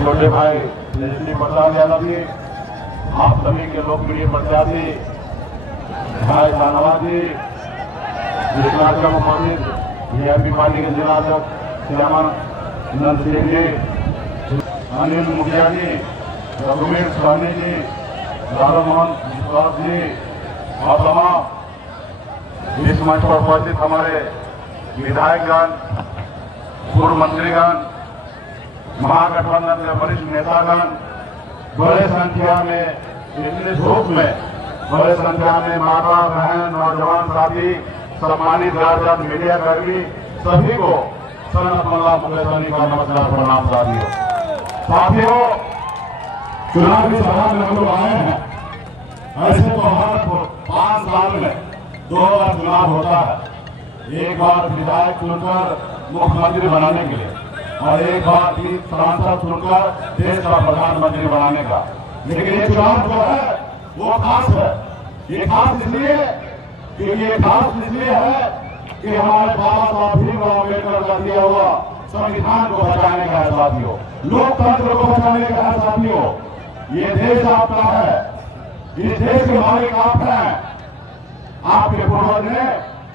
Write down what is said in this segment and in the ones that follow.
छोटे भाई तेजस्वी प्रसाद यादव जी, आप सभी के लोकप्रिय प्रत्याशी भाई शाहनवाज जी, जिला मजिद वीआईपी पार्टी के जिला अध्यक्ष श्यामानंद सिंह जी, अनिल मुखिया जी, रघुवीर सहनी जी, राधा मोहन विश्वास जी और तमाम इस मंच पर उपस्थित हमारे विधायकगण, पूर्व मंत्रीगण, महागठबंधन के वरिष्ठ नेतागण, बड़े संख्या में इतनी धूप में बड़े संख्या में माता बहन नौजवान साथी, सम्मानित गार्जियन, मीडिया कर्मी, सभी को सनत मल्ला मुकेशनी का नमस्कार प्रणाम साथियों। चुनावी सभा में हम लोग आए हैं। ऐसे तो हर 5 साल में 2 बार चुनाव होता है, एक बार विधायक चुनकर मुख्यमंत्री बनाने के लिए और एक बार सांसद चुनकर देश का प्रधानमंत्री बनाने का। लेकिन ये चुनाव जो है वो खास है। ये खास इसलिए है कि हमारे बाबा साहब भीमराव अम्बेडकर का दिया हुआ संविधान को बचाने का है साथियों, लोकतंत्र को बचाने का है साथियों। ये देश आपका है, इस देश के मालिक आप हैं। आपके पूर्वज ने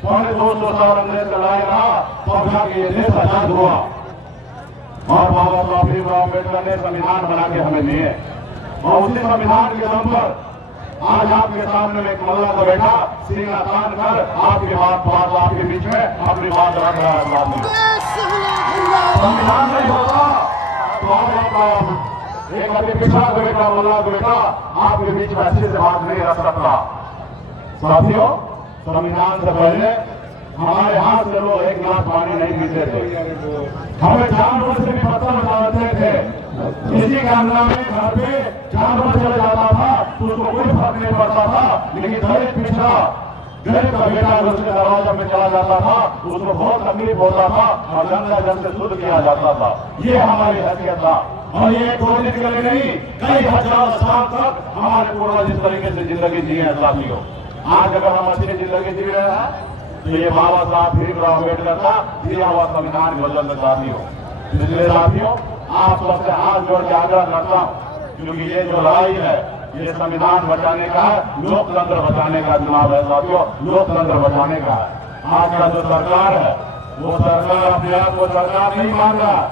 250 साल अंग्रेज का लड़ाई रहा, तब जाके ये देश आजाद हुआ और बाबा साहब भीमराव अम्बेडकर ने संविधान बना के हमें दिए। और उसी संविधान के दम पर आज आपके सामने में एक मल्ला को बैठा सीना तान कर आपके बात आपके बीच में अपनी बात रख रहा है। संविधान नहीं होता तो आपका एक अभी पिछड़ा को बेटा मल्ला को बेटा आपके बीच में अच्छे से बात नहीं रख सकता। साथियों, संविधान से पहले हमारे हाथ से लोग 1 गिलास पानी नहीं पीते थे, हमें जानवर से भी पत्थर डालते थे। किसी के अंदर में घर पे जानवर चला जाता था तो उसको कोई फर्क नहीं पड़ता था, लेकिन दलित पिछड़ा गरीब का बेटा उसके दरवाजा में चला जाता था, उसको बहुत तकलीफ होता था और गंगा जल से शुद्ध किया जाता था। ये हमारी हैसियत था और ये 2 दिन के लिए नहीं, कई हजार साल तक हमारे पूर्वज इस तरीके से जिंदगी जी है साथियों। आज अगर हम अच्छी जिंदगी जी रहे हैं तो ये बाबा साहब भीमराव अम्बेडकर का दिया हुआ संविधान वजह से साथियों। इसलिए साथियों, आप सबसे हाथ जोड़ के आग्रह करता हूँ, क्योंकि ये जो लड़ाई है ये संविधान बचाने का है, लोकतंत्र बचाने का चुनाव है साथियों, लोकतंत्र बचाने का है। आज का जो सरकार है वो सरकार अपने आप को सरकार नहीं मान रहा है,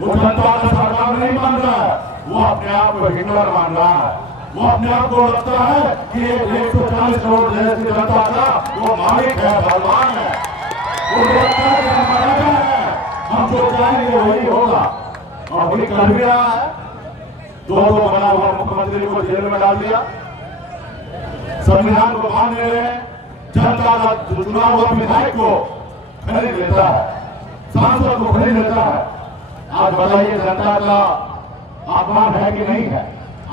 वो जनता का सरकार नहीं मान रहा है, वो अपने आप को हिटलर मान रहा है। वो अपने आप को लगता है कि 140 करोड़ देश की जनता का वो मालिक है, भगवान है। वो लगता है कि हम राजा हैं, हम जो चाहेंगे वही होगा और वही कर भी रहा है। 2 बना हुआ मुख्यमंत्री को जेल में डाल दिया, संविधान को मान ले रहे हैं, जनता का चुनाव हुआ विधायक को खरीद लेता है, सांसद को खरीद लेता है। आज बताइए जनता का अपमान है कि नहीं है?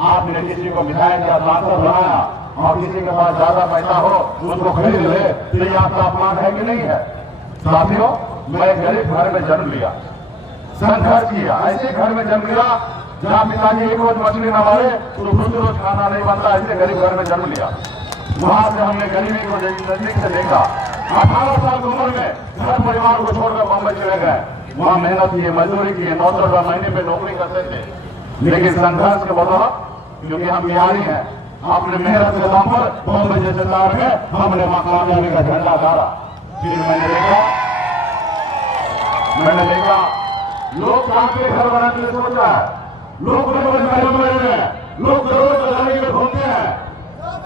आपने किसी को विधायक या सांसद बनाया और किसी के पास ज्यादा पैसा हो उसको खरीद ले, तो ये आपका अपमान है कि नहीं है? साथियों, मैं गरीब घर में जन्म लिया, संघर्ष किया, ऐसे घर में जन्म लिया जहाँ पिताजी एक रोज मछली न मारे तो दूसरे रोज खाना नहीं बनता, ऐसे गरीब घर में जन्म लिया। वहां से हमने गरीबी को नजदीक से देखा। 18 साल की उम्र में घर परिवार को छोड़कर बम्बई चले गए, वहाँ मेहनत की, मजदूरी की, 900 रुपये महीने पे नौकरी करते थे। लेकिन संघर्ष के बदौलत, क्योंकि हम बिहारी हैं, अपने मेहनत के दम पर बम्बई जैसे शहर में हमने कामयाबी का झंडा गाड़ा। फिर मैंने देखा लोग कांपे घर बनाने के लिए सोच रहा है, लोग लोग जरूरत लगाने के लिए घूमते हैं,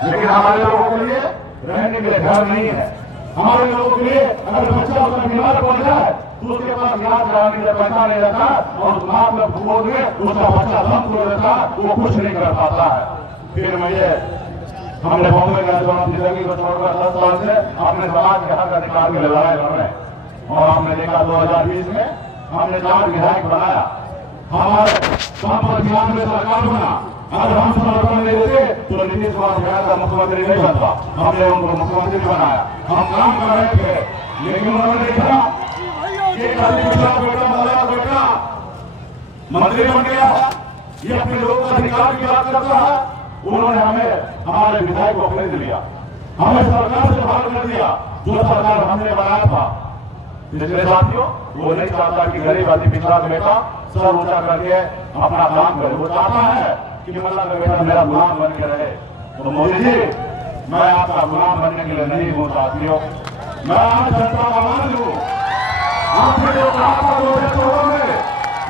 लेकिन हमारे लोगों के लिए रहने के लिए घर नहीं है। हमारे लोगों के लिए अगर बच्चा उसका बीमार पड़ जाए तो उसके पास इलाज कराने के लिए पैसा नहीं रहता और दिमाग में फूट में उसका बच्चा दम तोड़ देता, वो कुछ नहीं कर पाता है। फिर हमने बॉम्बे का जिंदगी को छोड़कर 10 साल से अपने समाज के हक अधिकार के लिए लड़ाई लड़ रहे हैं और हमने देखा 2020 में हमने 4 विधायक बनाया। हमारे 95 सरकार बना, अगर हम समर्थन नहीं देते तो नीतीश कुमार बिहार का मुख्यमंत्री नहीं बनता। हमने उनको मुख्यमंत्री बनाया, हम काम कर रहे थे, लेकिन उन्होंने देखा बेटा मंत्री बन गया, ये अपने लोगों का अधिकार की बात करता है। उन्होंने हमें हमारे विधायक को खरीद लिया, हमें सरकार से बाहर कर दिया। जो सरकार हमने बनाया था इसलिए साथियों वो नहीं चाहता कि गरीब अति पिछड़ा का बेटा सर ऊंचा करके अपना काम करे। वो चाहता है कि मल्ला का बेटा मेरा गुलाम बन के रहे। तो मोदी जी, मैं आपका गुलाम बनने के लिए नहीं हूँ साथियों। मैं आज जनता का मान हूँ। आपने जो कहा था 2016 में,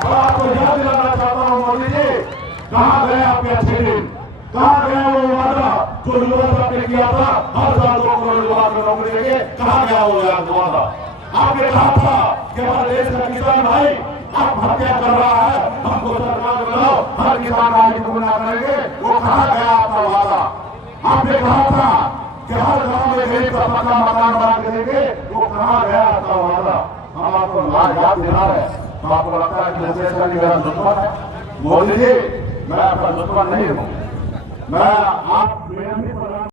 मैं आपको याद दिलाना चाहता हूँ मोदी जी, कहाँ गए आपके अच्छे दिन? कहाँ गया वो वादा जो युवा आपने किया था हर साल 2 करोड़ युवा को नौकरी देंगे? कहाँ गया वो वादा? आपने कहा था कि हमारे देश का किसान भाई आत्महत्या कर रहा है, हमको सरकार बनाओ, हर किसान भाई को गुना करेंगे। वो कहाँ गया आपका वादा? आपने कहा था कि हर गांव में गरीब का पक्का मकान बना के देंगे। वो कहाँ गया आपका वादा? हम आपको याद दिला रहे हैं। तो आपको लगता है कि मुकेश सहनी मेरा दुश्मन है? मोदी जी, मैं आपका दुश्मन नहीं हूँ। मैं आप